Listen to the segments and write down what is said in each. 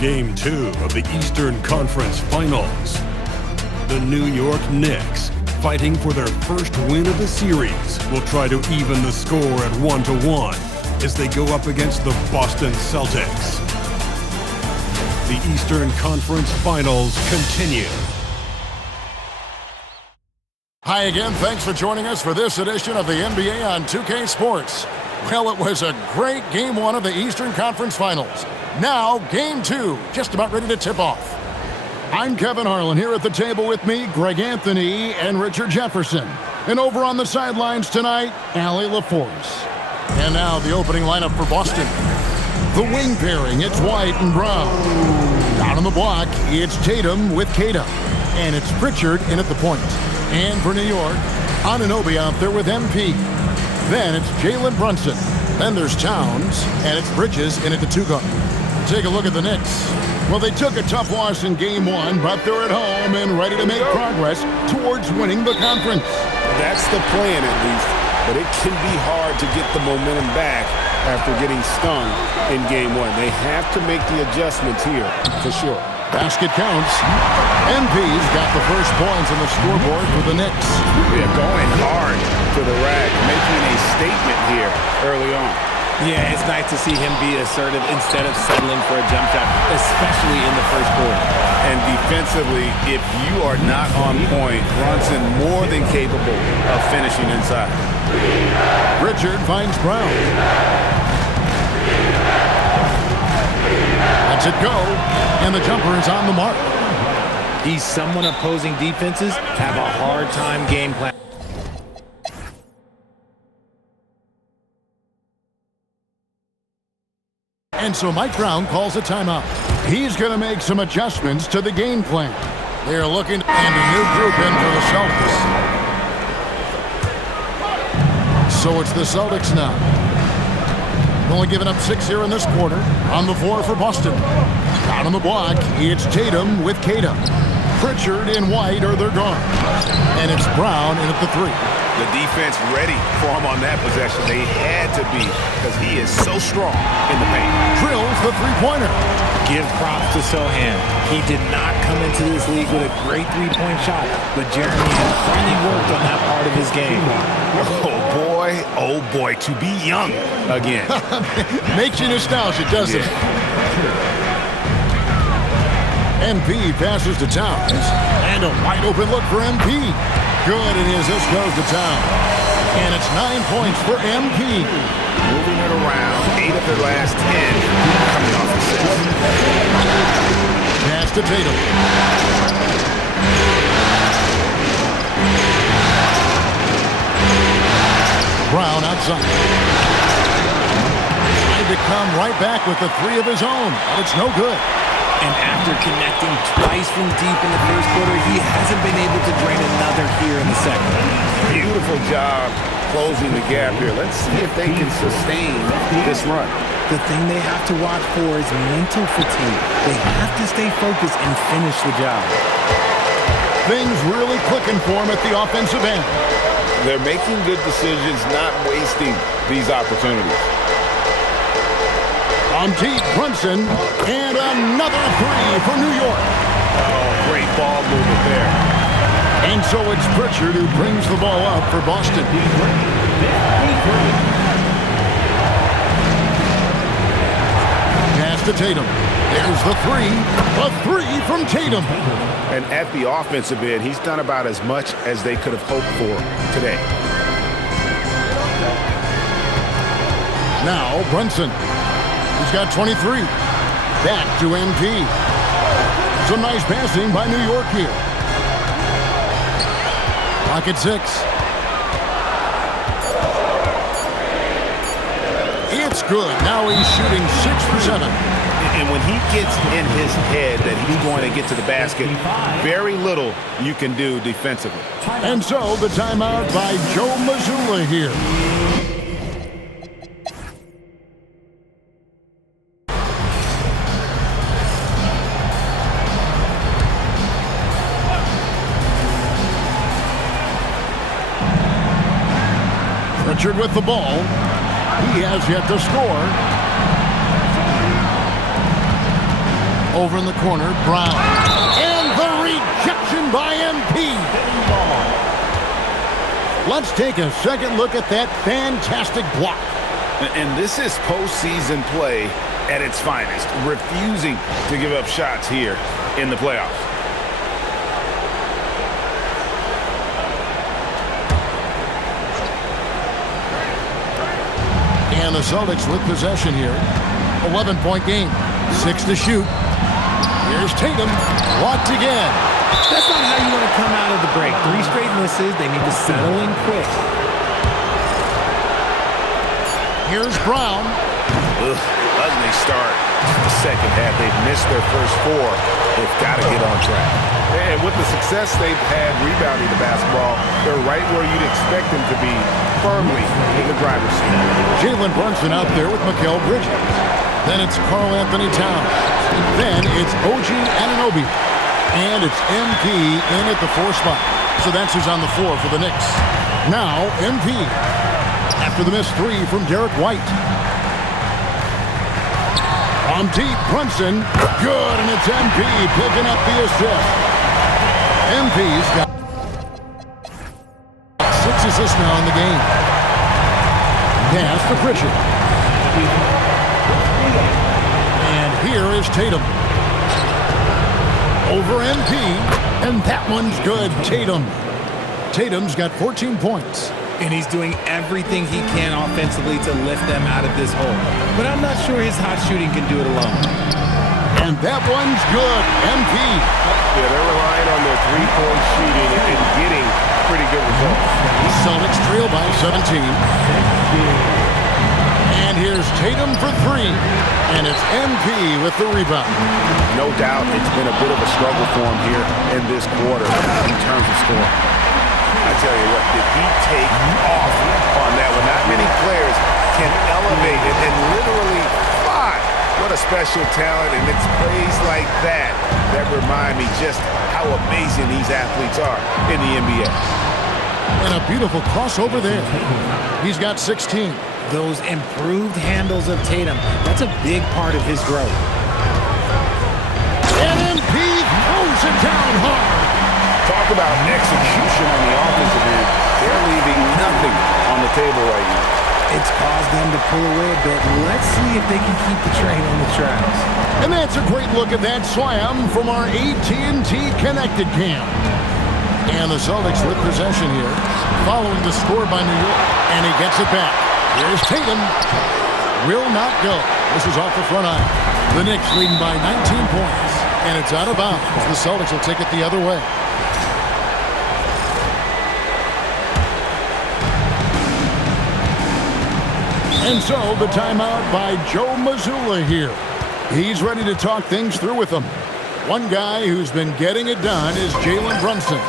Game 2 of the Eastern Conference Finals. The New York Knicks, fighting for their first win of the series, will try to even the score at 1-1 as they go up against the Boston Celtics. The Eastern Conference Finals continue. Hi again, thanks for joining us for this edition of the NBA on 2K Sports. Well, it was a great Game 1 of the Eastern Conference Finals. Now, Game 2, just about ready to tip off. I'm Kevin Harlan, here at the table with me, Greg Anthony and Richard Jefferson. And over on the sidelines tonight, Allie LaForce. And now the opening lineup for Boston. The wing pairing, it's White and Brown. Down on the block, it's Tatum with Kata. And it's Pritchard in at the point. And for New York, Anunoby out there with MP. Then it's Jalen Brunson. Then there's Towns, and it's Bridges in at the two-guard. Take a look at the Knicks. Well, they took a tough loss in Game 1, but they're at home and ready to make progress towards winning the conference. That's the plan, at least. But it can be hard to get the momentum back after getting stung in Game 1. They have to make the adjustments here, for sure. Basket counts. MP's got the first points on the scoreboard for the Knicks. Yeah, going hard to the rack, making a statement here early on. Yeah, it's nice to see him be assertive instead of settling for a jump shot, especially in the first quarter. And defensively, if you are not on point, Brunson more than capable of finishing inside. Richard finds Brown. Lets it go, and the jumper is on the mark. He's someone opposing defenses have a hard time game plan. And so Mike Brown calls a timeout. He's going to make some adjustments to the game plan. They're looking, and a new group in for the Celtics. So it's the Celtics now. Only giving up 6 here in this quarter. On the floor for Boston. Out on the block, it's Tatum with Kata. Pritchard and White are their guards. And it's Brown in at the three. The defense ready for him on that possession. They had to be, because he is so strong in the paint. Drills the three-pointer. Give props to Sohan. He did not come into this league with a great three-point shot, but Jeremy has finally worked on that part of his game. Oh boy, to be young again. Makes you nostalgic, doesn't it? MP passes to Towns, and a wide open look for MP. Good, and his this goes to Towns. And it's 9 points for MP. Moving it around, 8 of their last 10 coming off the 6. Pass to Tatum. Brown outside. Trying to come right back with the three of his own, but it's no good. And after connecting twice from deep in the first quarter, he hasn't been able to drain another here in the second. Beautiful job closing the gap here. Let's see if they can sustain this run. The thing they have to watch for is mental fatigue. They have to stay focused and finish the job. Things really clicking for him at the offensive end. They're making good decisions, not wasting these opportunities. On deep, Brunson, and another three for New York. Oh, great ball movement there. And so it's Pritchard who brings the ball up for Boston. Pass to Tatum. There's the three. A three from Tatum. And at the offensive end, he's done about as much as they could have hoped for today. Now Brunson. He's got 23. Back to MP. Some nice passing by New York here. Clock at 6. It's good. Now he's shooting 6 for 7. And when he gets in his head that he's going to get to the basket, very little you can do defensively. And so the timeout by Joe Mazzulla here. Pritchard with the ball. He has yet to score. Over in the corner, Brown. And the rejection by MP. Let's take a second look at that fantastic block. And this is postseason play at its finest, refusing to give up shots here in the playoffs. And the Celtics with possession here. 11-point game. 6 to shoot. Here's Tatum. Blocked again. That's not how you want to come out of the break. 3 straight misses. They need to settle in quick. Here's Brown. Ugly start. The second half, they've missed their first 4. They've got to get on track. And with the success they've had rebounding the basketball, they're right where you'd expect them to be, firmly in the driver's seat. Jalen Brunson out there with Mikal Bridges. Then it's Karl Anthony Towns. Then it's OG Anunoby. And it's MP in at the 4 spot. So that's who's on the floor for the Knicks. Now, MP. After the missed 3 from Derek White. On deep, Brunson. Good, and it's MP picking up the assist. MP's got 6 assists now in the game. Pass to Pritchard. And here is Tatum. Over MP, and that one's good. Tatum's got 14 points. And he's doing everything he can offensively to lift them out of this hole. But I'm not sure his hot shooting can do it alone. And that one's good. MP. Yeah, they're relying on their 3-point shooting and getting pretty good results. The Celtics trail by 17. And here's Tatum for 3. And it's MP with the rebound. No doubt it's been a bit of a struggle for him here in this quarter in terms of scoring. I tell you what, did he take off on that one? Not many players can elevate it and literally fly. What a special talent, and it's plays like that that remind me just how amazing these athletes are in the NBA. And a beautiful crossover there. He's got 16. Those improved handles of Tatum, that's a big part of his growth. And MP throws it down hard. Talk about execution on the offensive end. They're leaving nothing on the table right now. It's caused them to pull away a bit. Let's see if they can keep the train on the tracks. And that's a great look at that slam from our AT&T Connected Cam. And the Celtics with possession here, following the score by New York. And he gets it back. Here's Tatum. Will not go. This is off the front eye. The Knicks leading by 19 points. And it's out of bounds. The Celtics will take it the other way. And so the timeout by Joe Mazzulla here. He's ready to talk things through with them. One guy who's been getting it done is Jalen Brunson.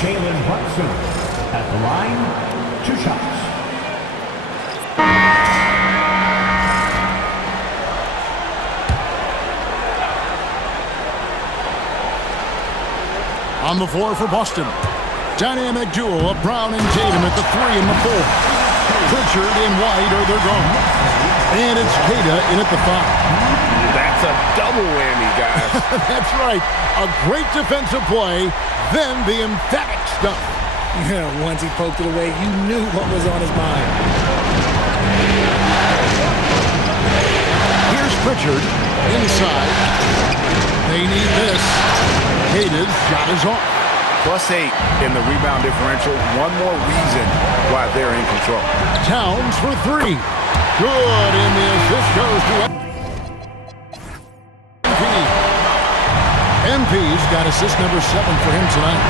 Jalen Brunson at the line, 2 shots. On the floor for Boston. Dynamic duo of Brown and Tatum at the 3 and the 4. Pritchard and White are they're gone. And it's Queta in at the 5. That's a double whammy, guys. That's right. A great defensive play, then the emphatic stuff. Yeah, once he poked it away, you knew what was on his mind. Here's Pritchard inside. They need this. Queta's shot is off. +8 in the rebound differential. One more reason why they're in control. Towns for 3. Good, and the assist goes to MP. MP's got assist number 7 for him tonight.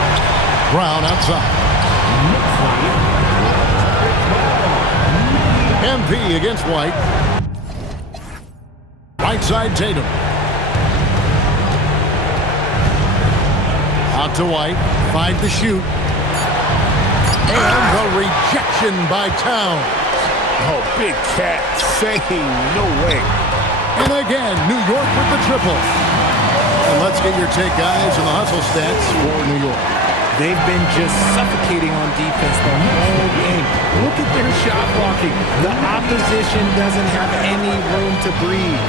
Brown outside. MP against White. Right side Tatum. Out to White. 5 to shoot. And the rejection by Towns. Oh, big cat saying no way. And again, New York with the triple. And let's get your take, guys, on the hustle stats for New York. They've been just suffocating on defense the whole game. Look at their shot blocking. The opposition doesn't have any room to breathe.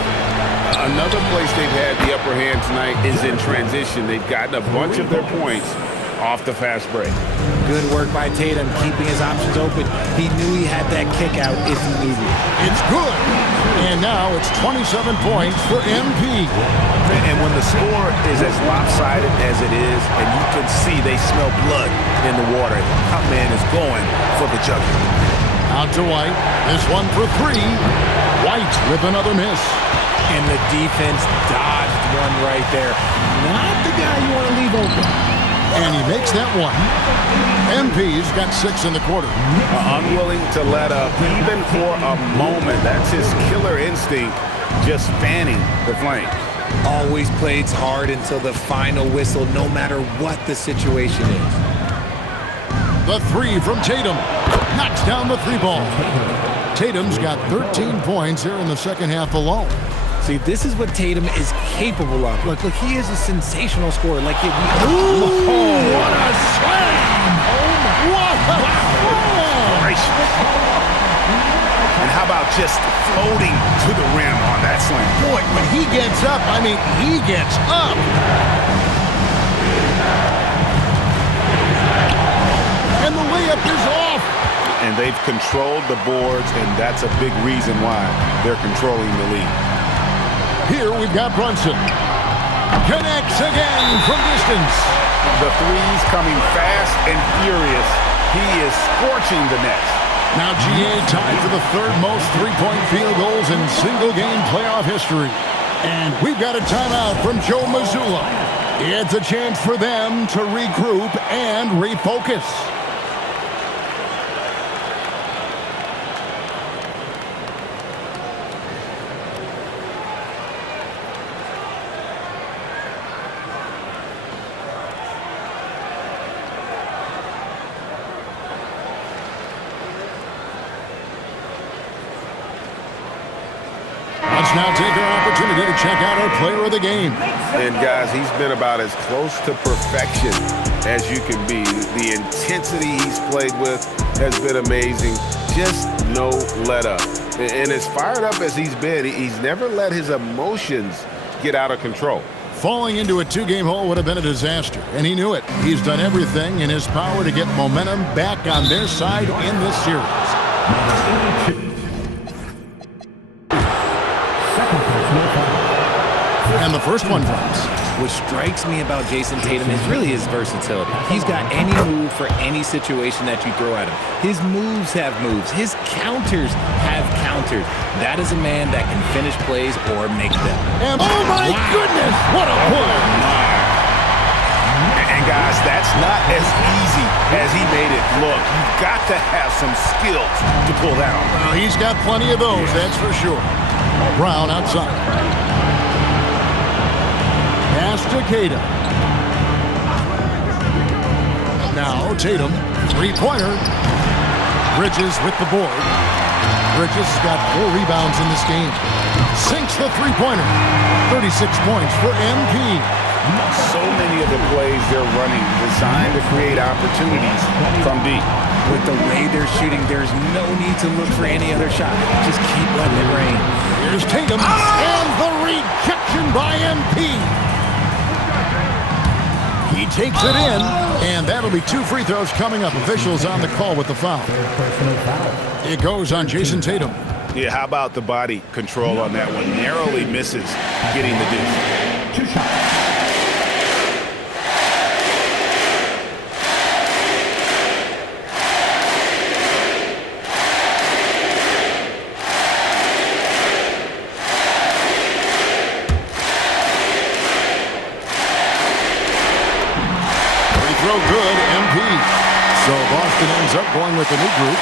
Another place they've had the upper hand tonight is in transition. They've gotten a bunch of their points off the fast break. Good work by Tatum, keeping his options open. He knew he had that kick out if he needed it. It's good. And now it's 27 points for MP. And when the score is as lopsided as it is, and you can see they smell blood in the water, our man is going for the jugular. Out to White. This one for three. White with another miss. And the defense dodged one right there. Not the guy you want to leave open. And he makes that one. MP's got 6 in the quarter. Unwilling to let up even for a moment. That's his killer instinct, just fanning the flame. Always plays hard until the final whistle, no matter what the situation is. The three from Tatum. Knocks down the three ball. Tatum's got 13 points here in the second half alone. See, this is what Tatum is capable of. Look, he is a sensational scorer. Like, what a slam! What a slam! And how about just floating to the rim on that slam? Boy, when he gets up, I mean, he gets up. And the layup is off. And they've controlled the boards, and that's a big reason why they're controlling the lead. Here we've got Brunson. Connects again from distance. The threes coming fast and furious. He is scorching the nets. Now GA tied for the third most three-point field goals in single-game playoff history. And we've got a timeout from Joe Mazzulla. It's a chance for them to regroup and refocus. Let's now take our opportunity to check out our player of the game. And guys, he's been about as close to perfection as you can be. The intensity he's played with has been amazing. Just no let up. And as fired up as he's been, he's never let his emotions get out of control. Falling into a two-game hole would have been a disaster, and he knew it. He's done everything in his power to get momentum back on their side in this series. And the first one drops. What strikes me about Jason Tatum is really his versatility. He's got any move for any situation that you throw at him. His moves have moves. His counters have counters. That is a man that can finish plays or make them. And oh my goodness, what a play! And guys, that's not as easy as he made it look. You've got to have some skills to pull down. Well, he's got plenty of those, that's for sure. Brown outside. Pass to Tatum. Now Tatum, three-pointer. Bridges with the board. Bridges has got 4 rebounds in this game. Sinks the three-pointer. 36 points for MP. So many of the plays they're running designed to create opportunities from deep. With the way they're shooting, there's no need to look for any other shot. Just keep letting it rain. Here's Tatum, and the rejection by MP. He takes it in, and that'll be 2 free throws coming up. Officials on the call with the foul. It goes on Jason Tatum. Yeah, how about the body control on that one? Narrowly misses getting the deuce. 2 shots. Good, MP. So Boston ends up going with the new group.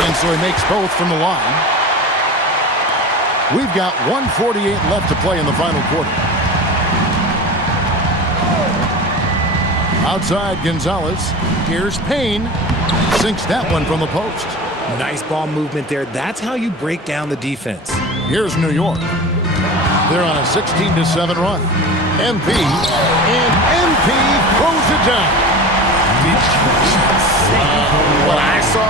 And so he makes both from the line. We've got 1:48 left to play in the final quarter. Outside Gonzalez. Here's Payne. Sinks that one from the post. Nice ball movement there. That's how you break down the defense. Here's New York. They're on a 16-7 run. MP, and MP throws it down. What I saw,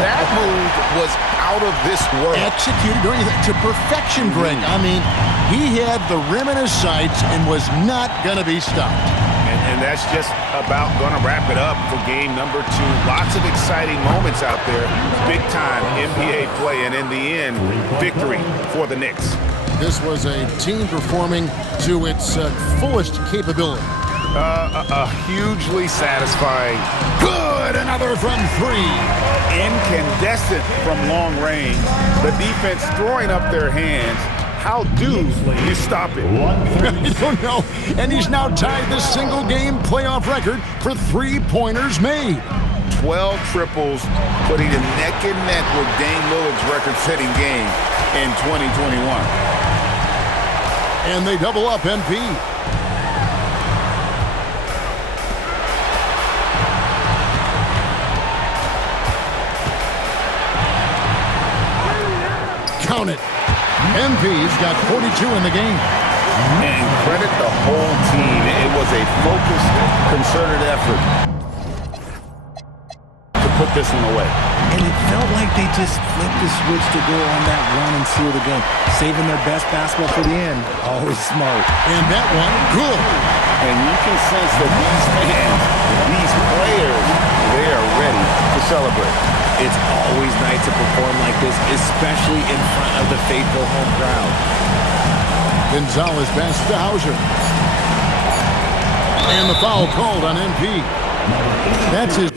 that move was out of this world. Executed to perfection, Greg. He had the rim in his sights and was not going to be stopped. And that's just about going to wrap it up for game number 2. Lots of exciting moments out there. Big-time NBA play, and in the end, victory for the Knicks. This was a team performing to its fullest capability. Hugely satisfying. Good! Another from 3. Incandescent from long range. The defense throwing up their hands. How do you stop it? I don't know. And he's now tied the single-game playoff record for three-pointers made. 12 triples, putting him neck and neck with Dame Lillard's record-setting game in 2021. And they double up MP. Count it. MP's got 42 in the game. And credit the whole team. It was a focused, concerted effort to put this one away. And it felt like they just flipped the switch to go on that run and seal the game. Saving their best basketball for the end. Always smart. And that one, good. And you can sense that these fans, these players, they are ready to celebrate. It's always nice to perform like this, especially in front of the faithful home crowd. Gonzalez passes to Hauser. And the foul called on MP. That's his